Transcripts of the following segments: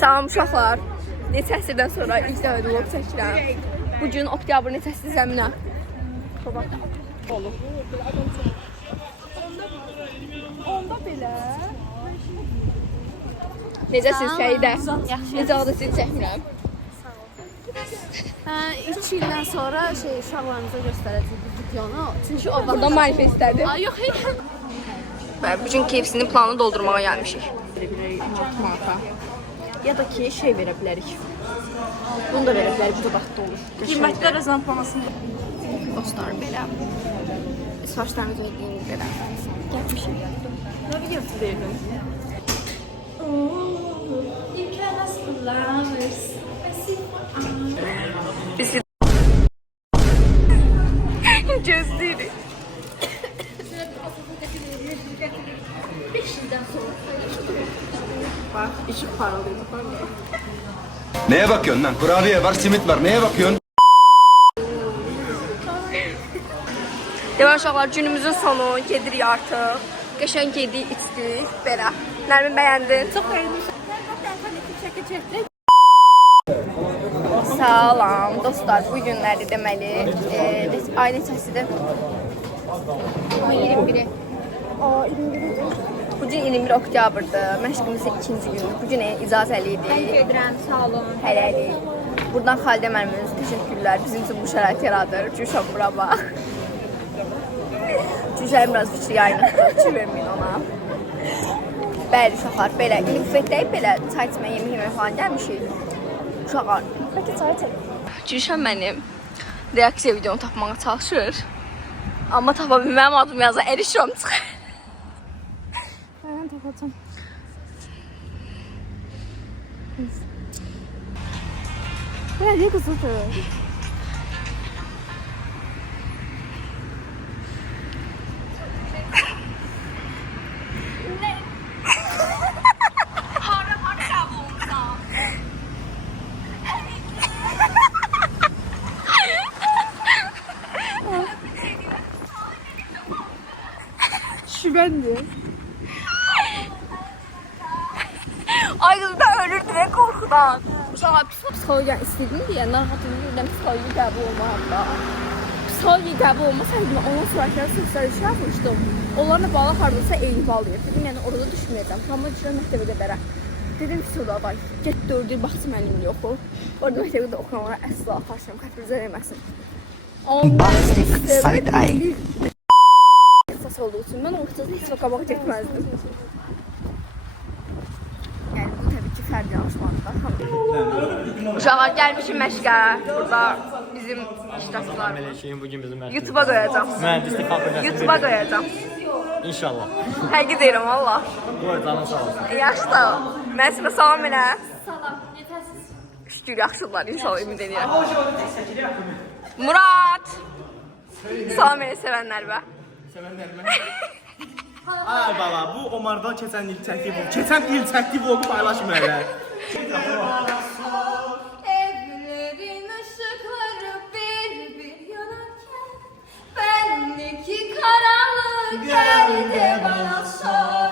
Salam uşaqlar. Neçə əsrdən sonra ilk dəfə vlog çəkirəm. Bugün oktyabr neçəsi zəminə? Olur. Onda belə. Necəsiniz Fəridə? Necə oldu sizi çəkmirəm? 3 ildən sonra uşaqlarımıza göstərəcəyik videonu. Çünki o Burada manifestlədir. Yox, hayır. Bugün KFC-nin planını doldurmağa gəlmişik. Ya da ki verə bilərik. Bunu da verə bilərik, bu da vaxtda olur. Qiymətlər azaltmasında. Dostlar, belə. Saçlarımızı ödəyimiz belə. Gəlmişik. Nə videosu deyirdin? Biz gözləyirik. 5 ildən sonra. Bak, işi paralıydı. Neye bakıyorsun lan? Kurabiye var, simit var. Neye bakıyorsun? Deməli uşaqlar, günümüzün sonu, gedirik artıq. Qəşəng yedik, içdik, belə. Nərmin bəyəndin? Çox bəyəndim. Salam dostlar, bu günləri deməli, ay neçəsidir? 21-i. Bugün 21 oktyabrdır, məşqimizin ikinci günü. Bugün icazəli idi. Mən gedirəm, sağ olun. Hələlik. Buradan Xalidə müəllimimiz təşəkkürlər. Bizim üçün bu şərait yaradır. Cüşə bura bax. Cüşənin biraz fikri yayınıqdır. Fikir verməyin ona. Bəli uşaqlar, belə bufetdəyib belə çay içməyə, yemək falan gəlmişik. Uşaqlar, bəlkə çay içək. Cüşəm mənim reaksiya videonu tapmağa çalışır. Amma tapa bilməyəm, adım yazan erişiyorum çıxır. Mən tapacağım. Ne kızıdır? Şu bendim. Ay kız ben ölürdüm ve korkudan. Uşaqlar psixologiya istədim deyə narahatım deyirəm psixologiya qəbul olmağımda. Psixologiya qəbul olmasaydım onun suratları sözləri yazmışdım. Onlarla bağlı hardasa eyni bağlayır. Dedim yəni orada düşməyəcəm. Amma düşürəm məktəbə qədərə. Dedim ki Sudaday, get 4 il baxsın mənim yoxu. Orada məktəbdə oxuyanlara əsla aparsam, xətrinizə verməsin. Bombastic side-eye. İxtisas olduğu üçün mən o ixtisasa heç vaxt qabaq getməzdim. Yəni bu təbii ki fərdi danışmaqdır. Uşaqlar gəlmişim məşqə. Burada bizim iştirakçılar. Meleşeğin bugün bizim məşqimiz. YouTube'a koyacağım. Mühendislik fakültəsində. YouTube'a koyacağım. İnşallah. Həqiqi deyirəm valla. Qoy canın sağ olsun. Yaxşı da. Mən sizə salam elə. Salam, yetəsiz. Şükür yaxşılar inşallah ümid edirəm. Murat. Salam elə sevənlərimə. Ay baba, bu Omar'dan keçən il çəkdiyi vlog. Keçən il çəkdiyi vlogu paylaşmırlar. Evlerin ışıkları bir bir yanarken bendeki karanlık geldi bana sor.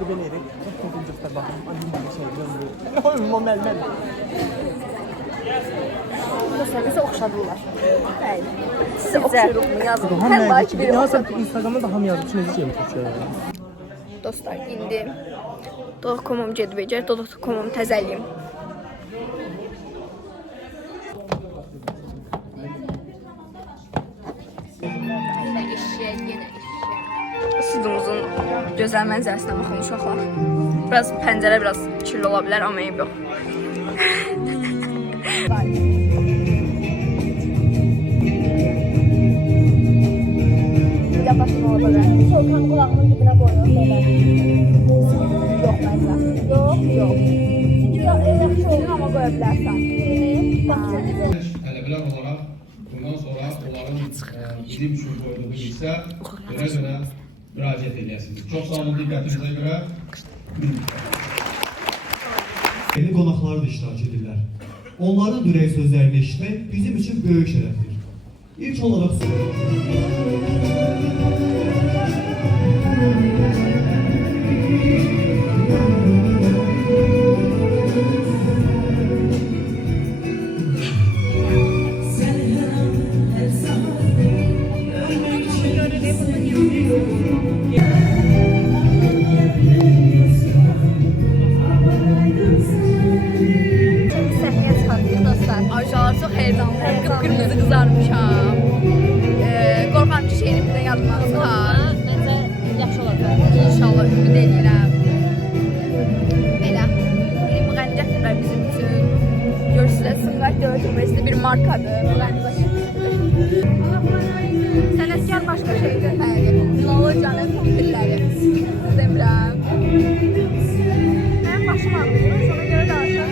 Bu neydi? Çok göster bakayım. Annem bir şey döndü. O melmel. Dostlar bizi oxşadılar. Bəli. Sizə oxşuruq mu yazın. Hər like bir. Ya sen Instagram'da da ham yazıp içine şey mi tutuşuyor? Dostlar indi Dodaq.com gedib Dodaq.com təzəliyim. Studumuzun gözəl mənzərəsinə baxın uşaqlar. Biraz pəncərə biraz kirli ola bilər, amma eyb yox. Yapasın orada. Soltan kulağımın dibine koyuyor. Yok mesela. Yok. Çünkü yaxşı olur ama koyabilirsen. Tələbələr olaraq bundan sonra onların bizim üçün qoyduğu hissə görə müraciət edəsiniz. Çox sağ olun diqqətinizə görə. Yeni qonaqlar da iştirak edirlər. Onların ürək sözlərini eşitmək bizim üçün böyük şərəfdir. İlk olaraq Səhnəyə çıxartdıq dostlar. Arşalar çox heyecanlı. Qıpqırmızı qızarmışam. Qorxam ki, şeyini bizə yadımdan çıxar. Məncə yaxşı olacaq. İnşallah ümid edirəm. Belə. Müğənnətlər bizim üçün. Görürsünüz, Sınqar Dövlət bir markadır. Sənətkar başqa şeydir. Filologiyanın filləri. Demirəm. Mənim başım ağrıyır. Ona görə də artıq.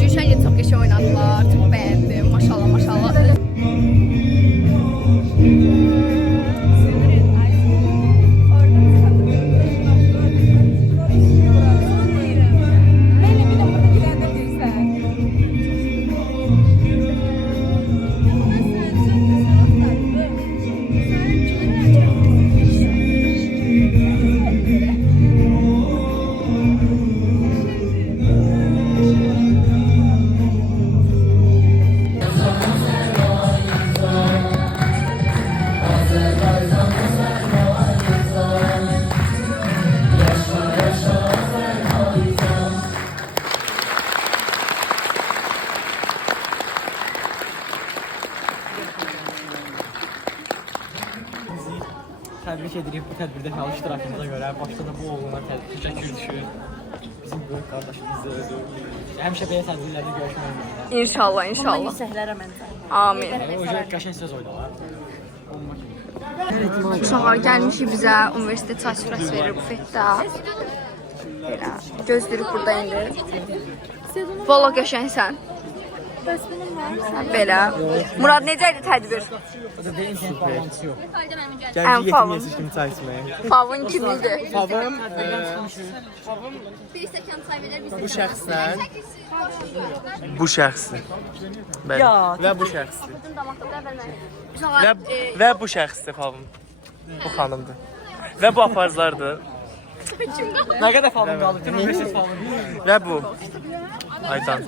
Gülşen de çok yaşa oynadılar. Çok beğendim. Maşallah maşallah. Təbrik edirik bu tədbirdə fəal iştirakımıza görə. Başda da bu oğluna təşəkkür düşür. Bizim böyük qardaşımızdır özü. Həmişə belə tədbirlərdə görüşmək ümidində. İnşallah inşallah. Yüksəklərə məncə. Amin. O qəşəng söz oynalar. Uşaqlar gəlmişik bizə. Universitet çay süfrəsi verir bu fetdə. Belə. Gözlürük burada indi. Valla qəşəngsən. Belə. Murad necə idi tədbir? Burada internet bağlantısı yox. Ən Gəldi 7 favın. yaşlı kimi çay içməyə. Favın kim idi? Favım Bir stəkan çay verir bizə. bu şəxsdən bu şəxsdir. Bəli. Və bu şəxsdir. Və bu şəxsdir favım. Bu xanımdır. Və bu aparıcılardır. Nə qədər favım qaldı? 1500 favım. Və bu. Aytan.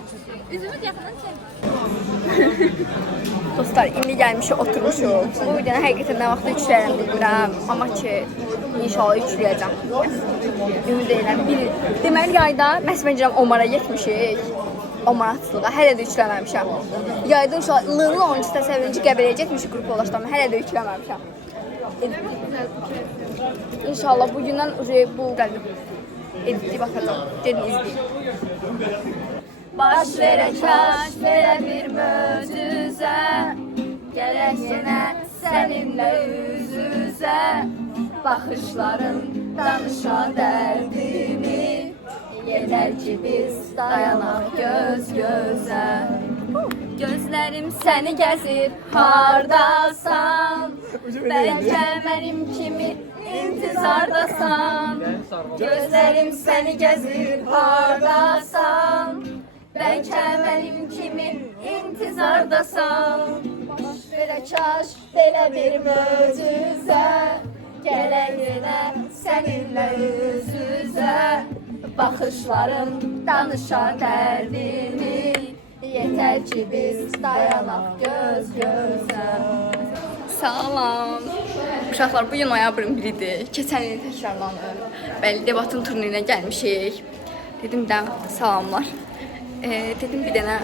Dostlar, indi gəlmişik, oturmuşuq. Bu videonu həqiqətən nə vaxt yükləyərəm bilmirəm. Amma ki, inşallah yükləyəcəm. Ümid edirəm. Deməli, yayda məhz məncəm Omara getmişik. Omaratçılığa. Hələ də yükləməmişəm. Yayda inşallah Lığlı 12 təsəvvürüncü Qəbələyə getmişik qrup yoldaşlarımla. Hələ də yükləməmişəm. İnşallah bugündən bu gəldim. Editli baxacaq. Gedin izləyin. Baş verə kaş verə bir möcüzə, gələk yenə səninlə üz-üzə, baxışların danışa dərdimi, yetər ki biz dayanaq göz-gözə. Gözlərim səni gəzir, hardasan, bəlkə mənim kimi intizardasan. Gözlərim səni gəzir, hardasan, bəlkə mənim kimi intizardasan. Belə kaş, belə bir möcüzə, gələk yenə səninlə üz-üzə, baxışların danışar dərdini, yetər ki biz dayanaq göz-gözə. Salam. Uşaqlar, bugün noyabrın 1-idir. Keçən il təkrarlanır. Bəli, debatın turnirinə gəlmişik. Dedim də salamlar. Dedim bir dənə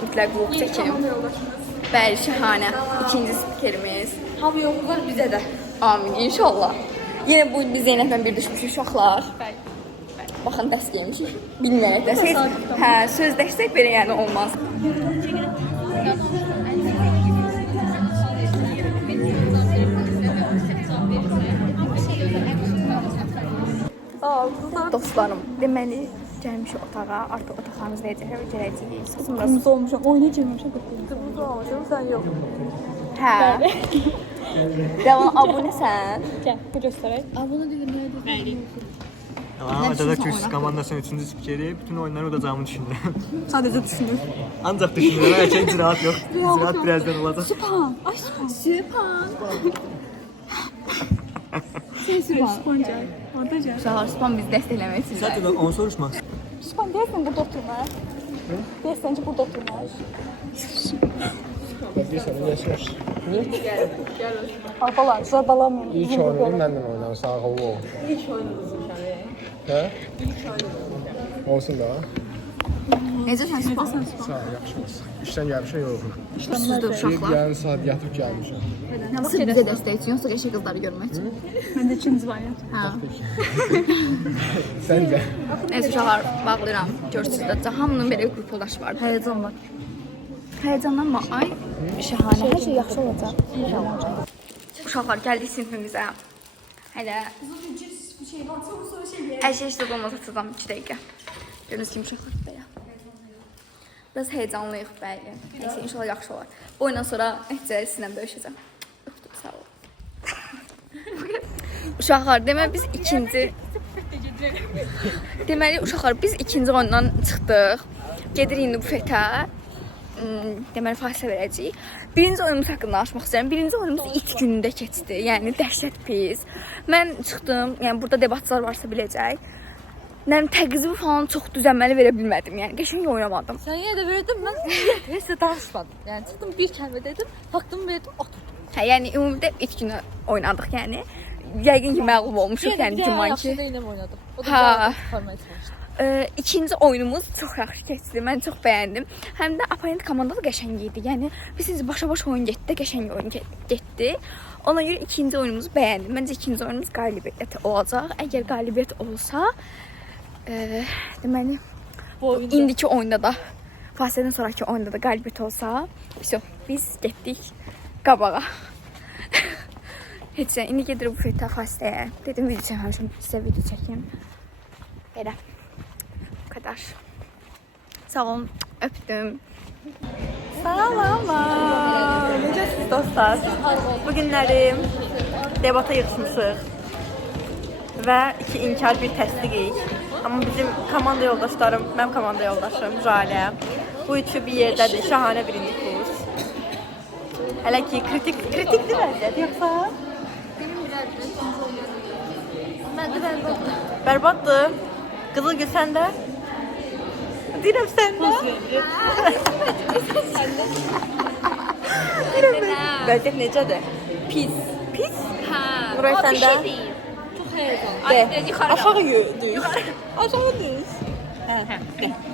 mütləq vlog çəkim. Bəli, şəhanə. İkinci spikerimiz. Hava yollar bizə də. Amin, inşallah. Yenə bu biz Zeynəblə bir düşmüşük uşaqlar. Baxın, dəst yemişik. Bilməyək də. Hə, sözləşsək belə yəni olmaz. Dostlarım, deməli Gəlmişik otağa, artıq otaqlarımız verəcəklər və gələcəyik. Qırmızı olmuşam, oyuna girməmişəm. Qırmızı olmuşam, sən yox. Hə. Devam, abunəsən? Gəl, bu göstərək. Adada Kürs komandasının 3-cü spikeri bütün oyunları udacağımı düşünürəm. Sadəcə düşünür. Ancaq düşünürəm, hələ icraat yox. İcraat birazdan olacaq. Süpan, ay Süpan. Süpan. Sen sürüş, Süpancay. Orada gel. Uşaqlar, Süpan bizi dəstəkləmək istəyir. Zaten onu soruşmaq. Süpan, deyəsən burada oturma. Deyəsən ki, burada oturma. Albalar, zorbalamıyorum. İlk oyunu məndən oynarsan, ağıllı ol. İlk oyunumuzun şəri. Hə? İlk oyunumuzun şəri. Olsun da. Necəsən Süpan? Sağ ol, yaxşı olsun. İşdən gəlmişəm, yorulur. İşsizdir uşaqlar. Yarın saat yatıb gəlmişəm. Sırf bizə dəstək üçün, yoxsa qəşəng qızları görmək üçün. Məndə ikinci variant. Hə. Sən də. Neyse uşaqlar, bağlayıram. Görürsünüz də, hamının belə qrup yoldaşı var. Həyəcan var. Həyəcanlanma, ay. Şəhanə, hər şey yaxşı olacaq. Uşaqlar, gəldik sinifimizə. Hələ... Hər şey işdə olmaz atacağım 2 dəqiqə. Görünüz kimi uşaqlar belə. Biraz həyəcanlıyıq bəli. Neyse, inşallah yaxşı olar. Bu oyundan sonra nəticələri sizinlə bölüşəcəm. Öpdüm, sağ olun. Uşaqlar, deməli biz ikinci oyundan çıxdıq. Gedirik indi bufetə. Deməli fasilə verəcəyik. Birinci oyunumuz haqqında danışmaq istəyirəm. Birinci oyunumuz it günündə keçdi. Yəni dəhşət pis. Mən çıxdım, yəni burada debatçılar varsa biləcək. Yəni təqzibi falan çox düzənməli verə bilmədim. Yəni qəşəng oynamadım. Sən yenə də verdin, mən heç də danışmadım. Yəni çıxdım, bir kəlmə dedim, faktımı verdim, oturdum. Hə, yəni ümumidə it günü oynadıq yəni. Yəqin ki məğlub olmuşuq yəni güman ki. Yaxşı deyiləm oynadım. O da Ha. bir formaya çalışdım. İkinci oyunumuz çox yaxşı keçdi. Mən çox bəyəndim. Həm də oponent komanda da qəşəng idi. Yəni biz başa-baş oyun getdi, qəşəng oyun getdi. Ona görə ikinci oyunumuzu bəyəndim. Məncə ikinci oyunumuz qalibiyyət olacaq. Əgər qalibiyyət olsa, deməli indiki oyunda da, fasilədən sonraki oyunda da qalibiyyət olsa, biz getdik qabağa. Heç indi gedirik bufetə fasiləyə. Dedim video çəkmişəm, sizə video çəkim. Belə. Bu kadar. Sağ olun, öptüm. Salamlar. Necəsiniz dostlar? Bugünləri debata yığışmışıq və 2 inkar bir təsdiqik. Amma bizim komanda yoldaşlarım, mənim komanda yoldaşım Jalə. Bu üçü bir yerdədir, şahanə birinci kurs. Hələ ki kritikdir vəziyyət, yoxsa? Bərbaddır. Qızılgül sən də? Deyirəm sən də? Vəziyyət necədir? Pis. Pis? Hə. Nuray sən də? Çox həyəcan. Aşağı düz. Aşağı düz.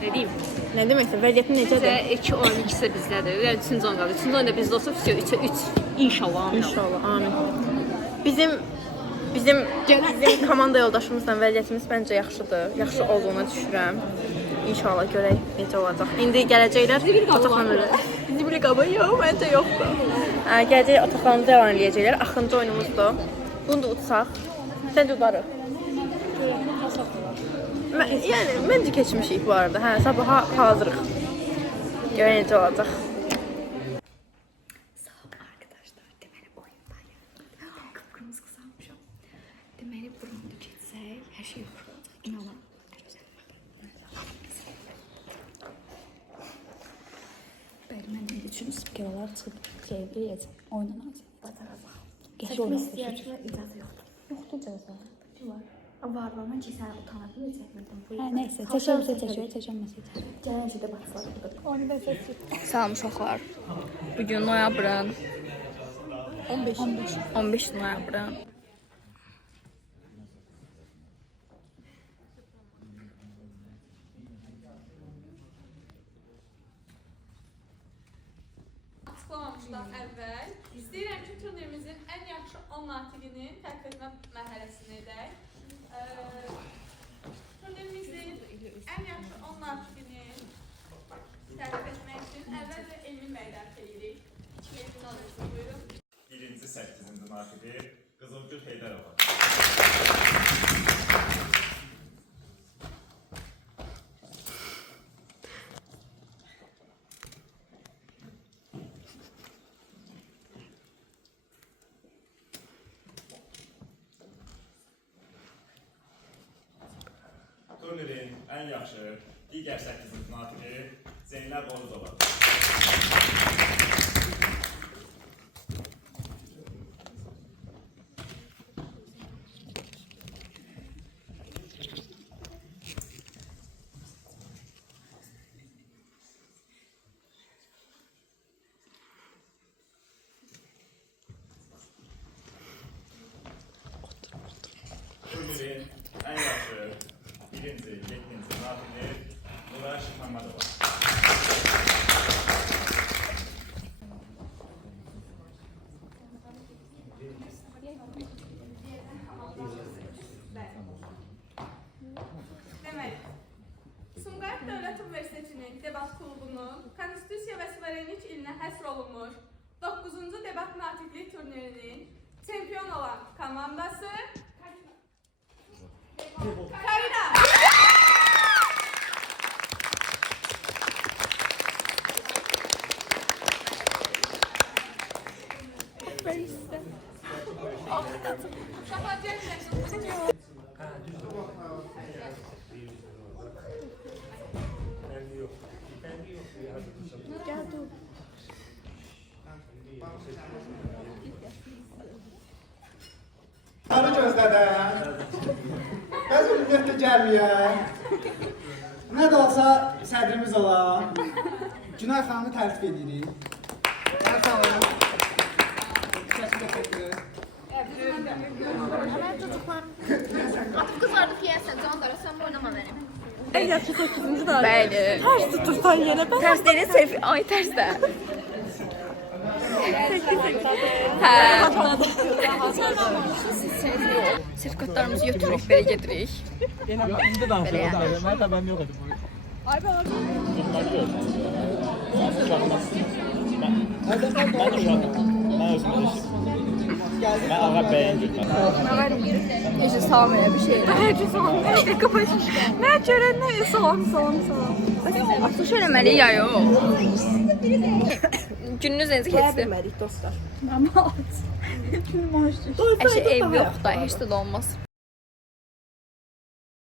Dediyim. Nə deməkdir? Vəziyyətin necədir? İki oyun ikisi də bizdədir. Yəni üçüncü oyun qaldı. Üçüncü oyunda bizdə olsa 3'e 3. İnşallah. İnşallah. Amin. Bizim komanda yoldaşımızla vəziyyətimiz məncə yaxşıdır. Yaxşı olduğuna düşürəm. İnşallah görək necə olacaq. İndi gələcəklər otaqlarına. Zibili qabı yox, məncə yoxdur. Gələcək otaqlarımızda devam edəcəklər. Axırıncı oyunumuzdur. Bunu da utsaq. Səncə udarıq? Yəni məncə keçmişik bu arada. Hə, sabaha hazırıq. Görək necə olacaq. Salam arkadaşlar. Deməli oyundayım. Qıpqırmızı qızarmışam. Deməli burunda keçsək, hər şey yaxşı olacaq. İnanın. Bəli, mən də üçün spiker olaraq çıxıb deyəcəm. Oynanacaq. Bacaracaq. Qəşəng oynayacaq. İcazə yoxdur. Yoxdur icazə. Var. Var, mən ki sən utana biləcəkmədim. Hə, nəysə, çəkilməsə. Gələcək də baxsaq. Salam uşaqlar. Bugün noyabrın 15 noyabrın. Açıqlamamışdan əvvəl istəyirəm ki, turnirimizin ən yaxşı 10 natiqinin tərk etmə mərhələsini edək. Turnirimizin ən yaxşı 10 natiqini tərk etmək üçün əvvəlcə Elmin bəy dərk edirik. 2 metrin alırsın, buyurun. Birinci 8-ci natiqi Qızılgül Heydərova. ən yaxşı digər 8 sinif natiqi Zeynəb Oğuzova. Bu ilin ən yaxşı birinci, 7-ci natiqi Nuraş Məmmədova. Demək, Sumqayıt Dövlət Universitetinin debat klubunun Konstitusiya və Suverenlik ilinə həsr olunmuş 9-cu debat natiqlik turnirinin çempion olan komandası Karina! Sarı gözlədə. Bəs ümumiyyətlə gəlməyək. Nə də olsa sədrimiz olan Günay xanımı tərtib edirik. Günay xanım. Kızardık yiyəsən, canlara sən oynama benim. En yaxşı 8-ci natiq. Bəli. Ters tutursan yenə ben. Ters değil, ay ters de. Hə. Sertifikatlarımızı götürürük, belə gedirik. Yine indi danışıyor. Belə yəni. Ben haberim yok idi bu. Abi abi. Ben uşağım. Ben özümü Ben ağa beğendim. Necə Samiyə bir şey. Necə salam. Necə kapatmış. Nə görən nə salam. Atış eləməli ya yox. Gününüz necə keçdi? Bilmədik dostlar. Əşi ev yox da, heç də olmaz.